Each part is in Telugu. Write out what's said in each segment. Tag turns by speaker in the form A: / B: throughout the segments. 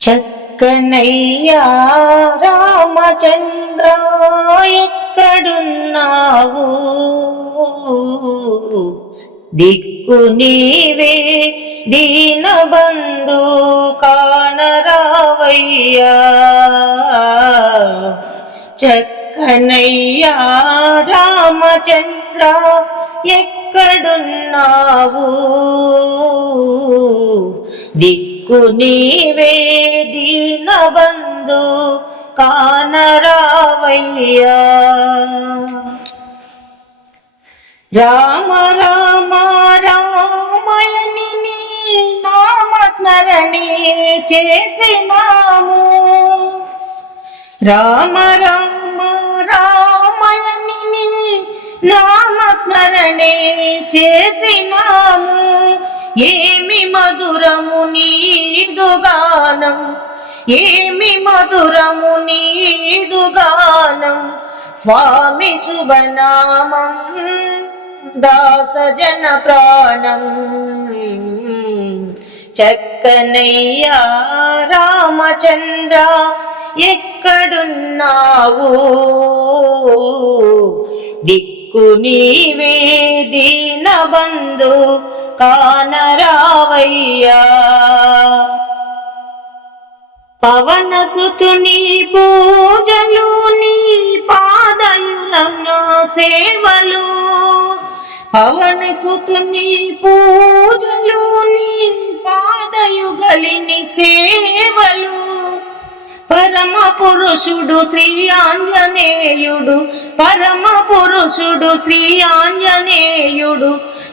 A: చక్కనయ్యా రామచంద్ర ఎక్కడున్నావు దిక్కు నీవే దీనబంధు కానరావయ్యా. చక్కనయ్యా రామచంద్ర ఎక్కడున్నావు దిక్కు నీవే బంధు కానరావయ్యా రామ రామ రామయని నీ నామస్మరణి చేసినాము రామ రామ రామయని నీ నామస్మరణే చేసినాము ఏమి మధురము నీదు గానం ఏమి మధురము నీదు గానం? స్వామి శుభనామం దాసజన ప్రాణం. చక్కనయ్యా రామచంద్ర ఎక్కడున్నావు? దిక్కు నీవే దీన బంధు కానరావయ్యా. పవన సుతుని పూజలు నీ పాదయుల సేవలు. పవన సుతుని పూజలు నీ పాదయుగలిని సేవలు. పరమ పురుషుడు శ్రీ ఆంజనేయుడు పరమ పురుషుడు శ్రీ ఆంజనేయుడు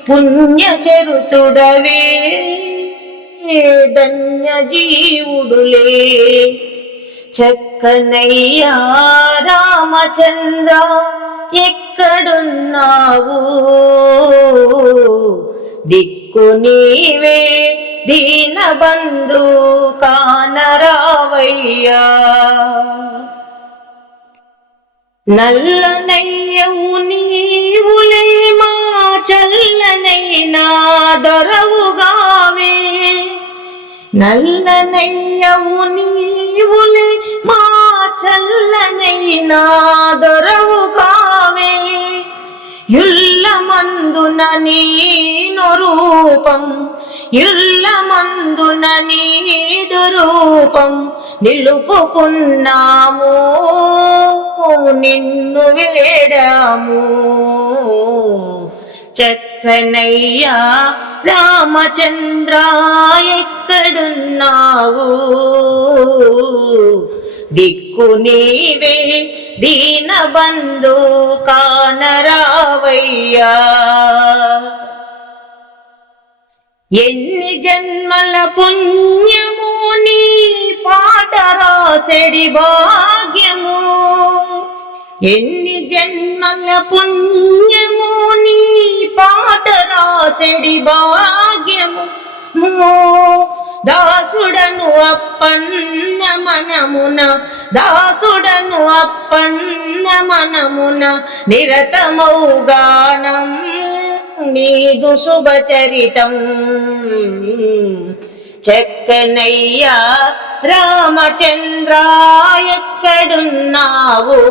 A: పుణ్య చరుతుడవే ధన్యజీవుడులే. చక్కనయ్యా రామచంద్ర ఎక్కడున్నావు? దిక్కు నీవే దీనబంధు కానరావయ్యా. నల్లనయ్యవు నీవులే మా చల్లనైనా దొర నల్లనయ్యవు నీవులే మా చల్లనైనా దొరవుగావే యుల్ల మందున నీను రూపం యుల్ల మందున నీదు రూపం నిలుపుకున్నాము నిన్ను వేడాము. చక్క ఎక్కనయ్యా రామచంద్ర ఎక్కడున్నావు? దిక్కు నీవే దీనబంధు కానరావయ్యా. ఎన్ని జన్మల పుణ్యము నీ పాట రాసెడి ఎన్ని జన్మల పుణ్యము నీ పాట రాసడి భాగ్యము. దాసుడను అప్పన్న మనమున దాసుడను అప్పన్న మనమున నిరతమౌగానం. నీదు శుభచరితం చెక్కనయ్యా రామచంద్ర ఎక్కడున్నావు?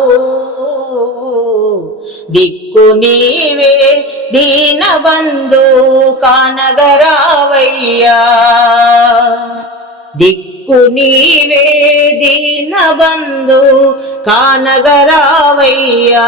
A: దిక్కు నీవే దీనబంధు కానగరావయ్యా. దిక్కు నీవే దీనబంధు కానగరావయ్యా.